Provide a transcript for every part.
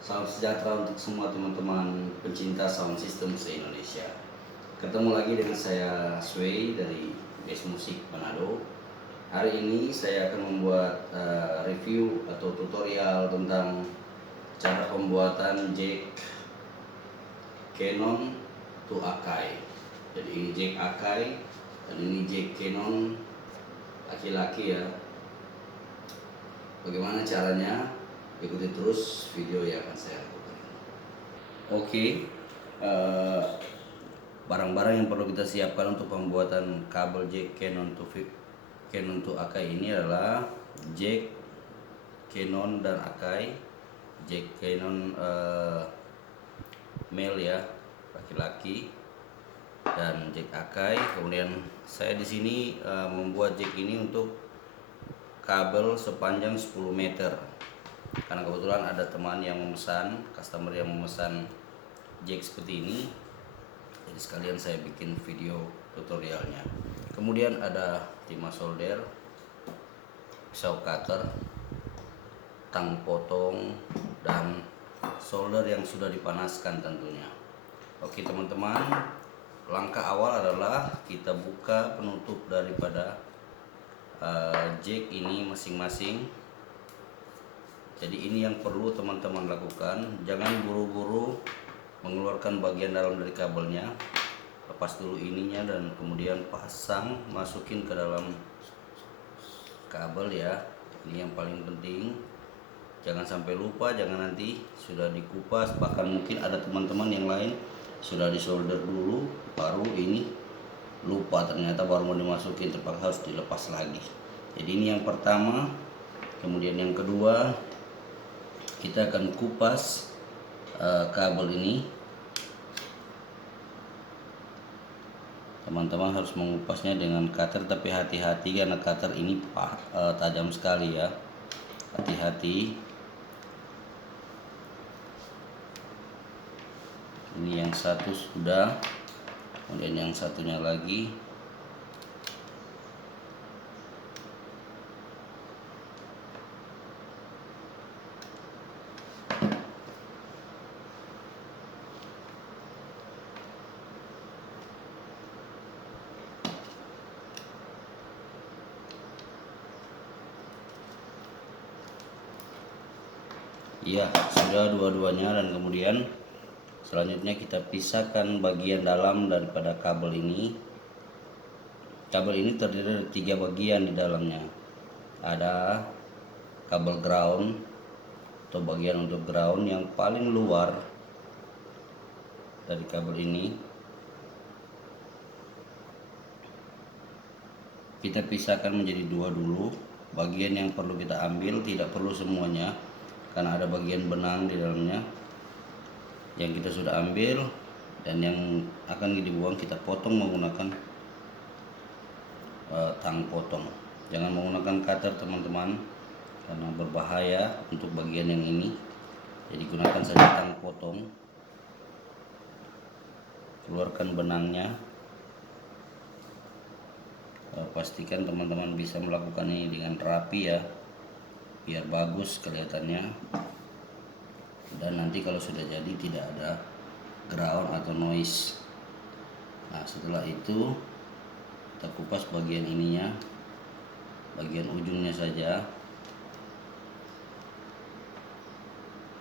Salam sejahtera untuk semua teman-teman pencinta sound system se-Indonesia. Ketemu lagi dengan saya Sway dari Base Musik Manado. Hari ini saya akan membuat review atau tutorial tentang cara pembuatan jack Canon to Akai. Jadi ini jack Akai dan ini jack Canon laki-laki ya. Bagaimana caranya? Ikuti terus video yang akan saya lakukan. Oke, barang-barang yang perlu kita siapkan untuk pembuatan kabel jack Canon to Akai ini adalah jack Canon dan Akai, jack Canon male ya, laki-laki, dan jack Akai. Kemudian saya di sini membuat jack ini untuk kabel sepanjang 10 meter. Karena kebetulan ada teman yang memesan, customer yang memesan jack seperti ini, jadi sekalian saya bikin video tutorialnya. Kemudian ada timah solder, pisau cutter, tang potong, dan solder yang sudah dipanaskan tentunya. Oke teman-teman, langkah awal adalah kita buka penutup daripada jack ini masing-masing. Jadi ini yang perlu teman-teman lakukan, jangan buru-buru mengeluarkan bagian dalam dari kabelnya. Lepas dulu ininya dan kemudian pasang, masukin ke dalam kabel ya. Ini yang paling penting. Jangan sampai lupa, jangan nanti sudah dikupas, bahkan mungkin ada teman-teman yang lain sudah disolder dulu, baru ini lupa, ternyata baru mau dimasukin, terpaksa harus dilepas lagi. Jadi ini yang pertama. Kemudian yang kedua, kita akan kupas kabel ini. Teman-teman harus mengupasnya dengan cutter, tapi hati-hati karena cutter ini tajam sekali ya. Hati-hati. Ini yang satu sudah, kemudian yang satunya lagi. Iya, sudah dua-duanya. Dan kemudian selanjutnya kita pisahkan bagian dalam daripada kabel ini. Kabel ini terdiri dari 3 bagian di dalamnya. Ada kabel ground atau bagian untuk ground yang paling luar dari kabel ini. Kita pisahkan menjadi 2 dulu. Bagian yang perlu kita ambil, tidak perlu semuanya, karena ada bagian benang di dalamnya yang kita sudah ambil, dan yang akan dibuang kita potong menggunakan tang potong. Jangan menggunakan cutter teman-teman, karena berbahaya untuk bagian yang ini. Jadi gunakan saja tang potong. Keluarkan benangnya. Pastikan teman-teman bisa melakukan ini dengan rapi ya, biar bagus kelihatannya. Dan nanti kalau sudah jadi tidak ada ground atau noise. Nah setelah itu kita kupas bagian ininya, bagian ujungnya saja,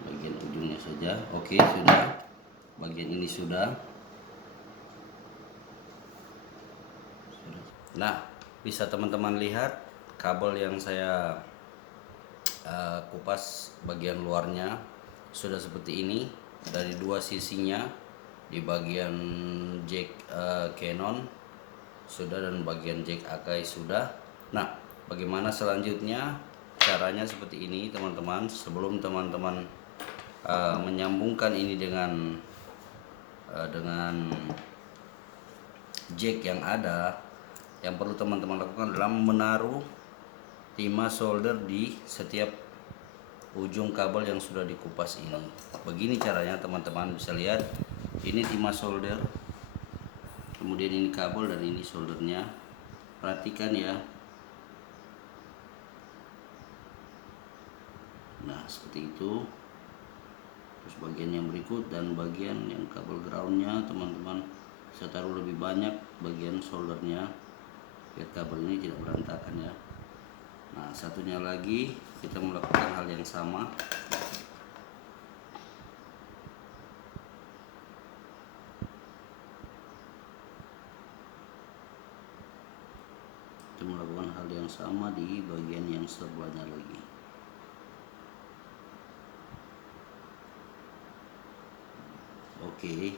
bagian ujungnya saja. Oke, sudah, bagian ini sudah. Nah, bisa teman-teman lihat kabel yang saya kupas bagian luarnya sudah seperti ini. Dari 2 sisinya, di bagian jack Canon sudah, dan bagian jack Akai sudah. Nah, bagaimana selanjutnya? Caranya seperti ini teman-teman. Sebelum teman-teman menyambungkan ini dengan jack yang ada, yang perlu teman-teman lakukan adalah menaruh timah solder di setiap ujung kabel yang sudah dikupas ini. Begini caranya teman-teman, bisa lihat ini timah solder, kemudian ini kabel, dan ini soldernya. Perhatikan ya. Nah seperti itu. Terus bagian yang berikut dan bagian yang kabel groundnya teman-teman saya taruh lebih banyak bagian soldernya biar kabel ini tidak berantakan ya. Nah, satunya lagi kita melakukan hal yang sama. Kita melakukan hal yang sama di bagian yang sebelahnya lagi. Oke,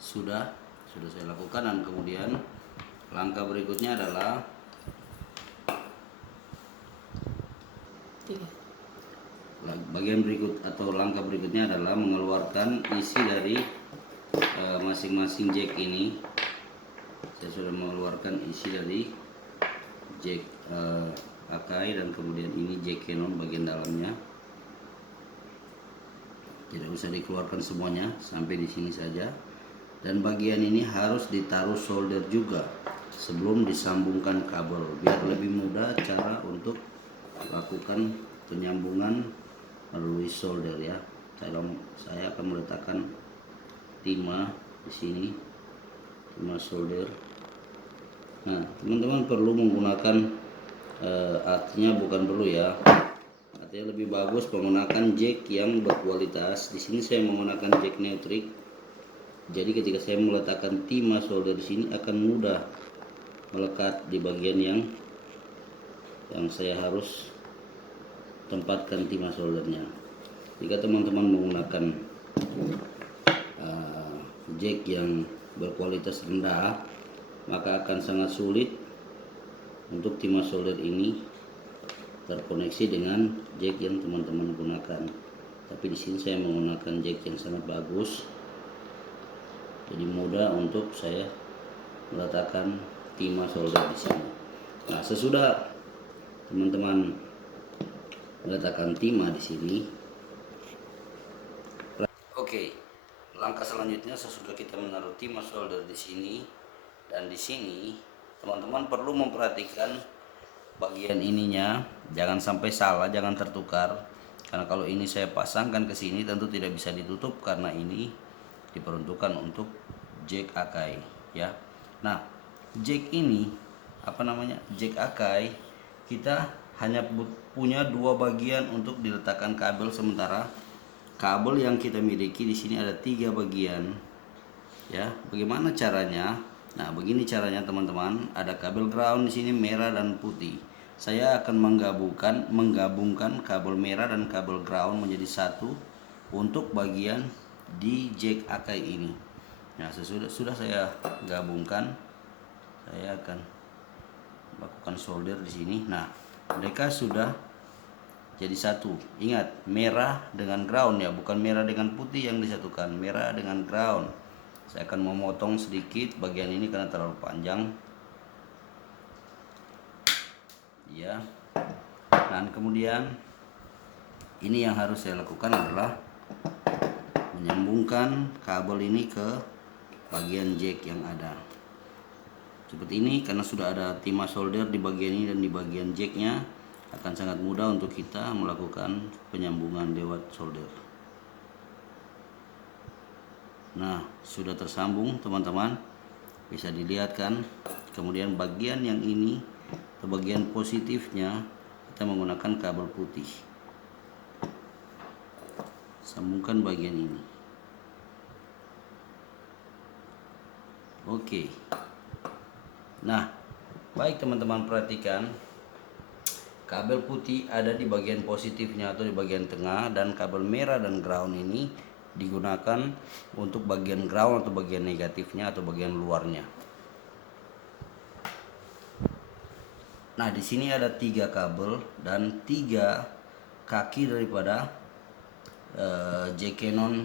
sudah saya lakukan, dan kemudian langkah berikutnya adalah bagian berikut atau langkah berikutnya adalah mengeluarkan isi dari masing-masing jack ini. Saya sudah mengeluarkan isi dari jack Akai, dan kemudian ini jack Canon bagian dalamnya. Tidak usah dikeluarkan semuanya, sampai di sini saja. Dan bagian ini harus ditaruh solder juga sebelum disambungkan kabel, biar lebih mudah cara untuk lakukan penyambungan melalui solder ya. Saya akan meletakkan timah di sini, timah solder. Nah, teman-teman perlu menggunakan artinya bukan perlu ya. Artinya lebih bagus menggunakan jack yang berkualitas. Di sini saya menggunakan jack neutrik. Jadi ketika saya meletakkan timah solder di sini akan mudah melekat di bagian yang saya harus tempatkan timah soldernya. Jika teman-teman menggunakan jack yang berkualitas rendah, maka akan sangat sulit untuk timah solder ini terkoneksi dengan jack yang teman-teman gunakan. Tapi di sini saya menggunakan jack yang sangat bagus, jadi mudah untuk saya meletakkan timah solder di sini. Nah, sesudah teman-teman meletakkan timah di sini, oke, langkah selanjutnya sesudah kita menaruh timah solder di sini dan di sini, teman-teman perlu memperhatikan bagian ininya, jangan sampai salah, jangan tertukar. Karena kalau ini saya pasangkan ke sini tentu tidak bisa ditutup karena ini diperuntukkan untuk jack Akai ya. Nah, jack ini jack Akai kita hanya punya dua bagian untuk diletakkan kabel, sementara kabel yang kita miliki di sini ada 3 bagian ya. Bagaimana caranya? Nah, begini caranya teman-teman. Ada kabel ground di sini merah dan putih. Saya akan menggabungkan kabel merah dan kabel ground menjadi satu untuk bagian di jack Akai ini. Nah, sudah saya gabungkan, saya akan lakukan solder di sini. Nah, mereka sudah jadi satu. Ingat, merah dengan ground ya, bukan merah dengan putih yang disatukan, merah dengan ground. Saya akan memotong sedikit bagian ini karena terlalu panjang ya. Dan kemudian ini yang harus saya lakukan adalah menyambungkan kabel ini ke bagian jack yang ada seperti ini. Karena sudah ada timah solder di bagian ini dan di bagian jacknya, akan sangat mudah untuk kita melakukan penyambungan lewat solder. Nah, sudah tersambung teman-teman, bisa dilihat kan. Kemudian bagian yang ini atau bagian positifnya kita menggunakan kabel putih, sambungkan bagian ini. Oke. Nah, baik teman-teman, perhatikan kabel putih ada di bagian positifnya atau di bagian tengah, dan kabel merah dan ground ini digunakan untuk bagian ground atau bagian negatifnya atau bagian luarnya. Nah, di sini ada 3 kabel dan 3 kaki daripada jack Canon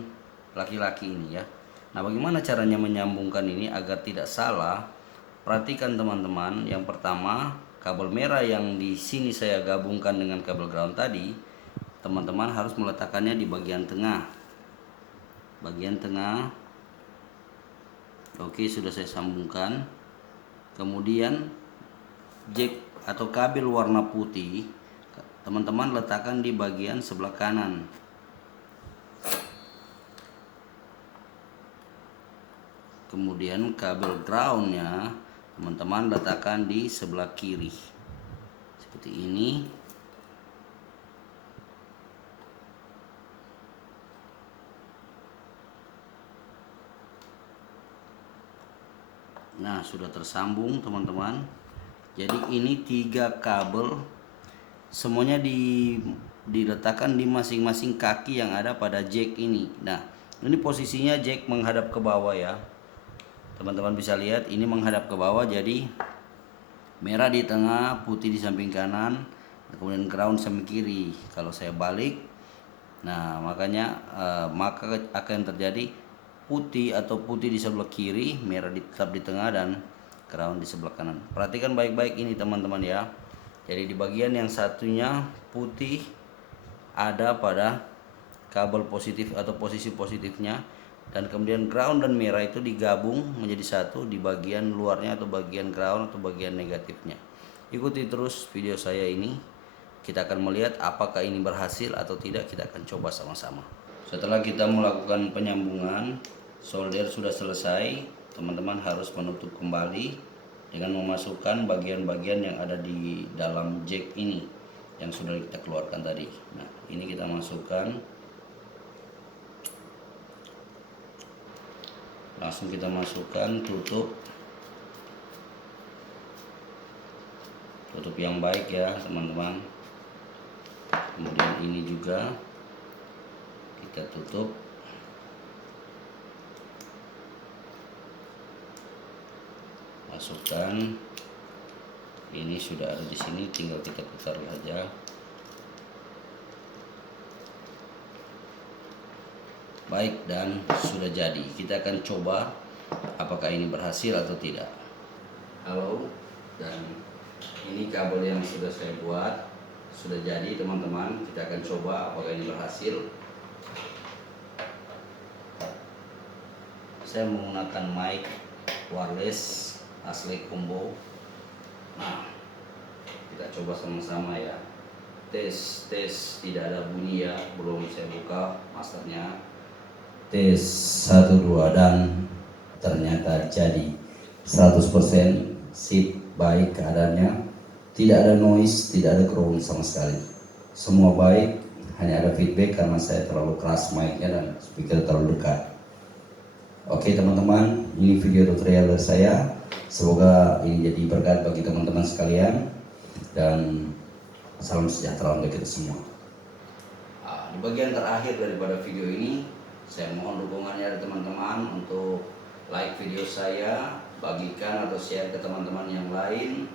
laki-laki ini ya. Nah, bagaimana caranya menyambungkan ini agar tidak salah? Perhatikan teman-teman. Yang pertama, kabel merah yang di sini saya gabungkan dengan kabel ground tadi, teman-teman harus meletakkannya di bagian tengah. Bagian tengah. Oke, sudah saya sambungkan. Kemudian jack atau kabel warna putih teman-teman letakkan di bagian sebelah kanan. Kemudian kabel groundnya teman-teman letakkan di sebelah kiri seperti ini. Nah, sudah tersambung teman-teman. Jadi ini 3 kabel, semuanya diletakkan di masing-masing kaki yang ada pada jack ini. Nah, ini posisinya jack menghadap ke bawah ya. Teman-teman bisa lihat ini menghadap ke bawah, jadi merah di tengah, putih di samping kanan, kemudian ground samping kiri. Kalau saya balik, nah makanya maka akan terjadi putih di sebelah kiri, merah tetap di tengah, dan ground di sebelah kanan. Perhatikan baik-baik ini teman-teman ya. Jadi di bagian yang satunya putih ada pada kabel positif atau posisi positifnya, dan kemudian ground dan merah itu digabung menjadi satu di bagian luarnya atau bagian ground atau bagian negatifnya. Ikuti terus video saya ini, kita akan melihat apakah ini berhasil atau tidak. Kita akan coba sama-sama. Setelah kita melakukan penyambungan, solder sudah selesai. Teman-teman harus menutup kembali dengan memasukkan bagian-bagian yang ada di dalam jack ini yang sudah kita keluarkan tadi. Nah, ini kita masukkan, langsung kita masukkan, tutup yang baik ya teman-teman. Kemudian ini juga kita tutup. Masukkan, ini sudah ada di sini, tinggal kita putar saja. Baik, dan sudah jadi. Kita akan coba apakah ini berhasil atau tidak. Halo, dan ini kabel yang sudah saya buat, sudah jadi teman-teman. Kita akan coba apakah ini berhasil. Saya menggunakan mic wireless asli combo. Nah, kita coba sama-sama ya. Tes, tidak ada bunyi ya, belum saya buka masternya. Tes 1 2, dan ternyata jadi 100% sip, baik keadaannya. Tidak ada noise, tidak ada ground sama sekali. Semua baik, hanya ada feedback karena saya terlalu keras mic-nya dan speaker terlalu dekat. Oke teman-teman, ini video tutorial dari saya. Semoga ini jadi berkat bagi teman-teman sekalian, dan salam sejahtera untuk kita semua. Di bagian terakhir daripada video ini, saya mohon dukungannya dari teman-teman untuk like video saya, bagikan atau share ke teman-teman yang lain,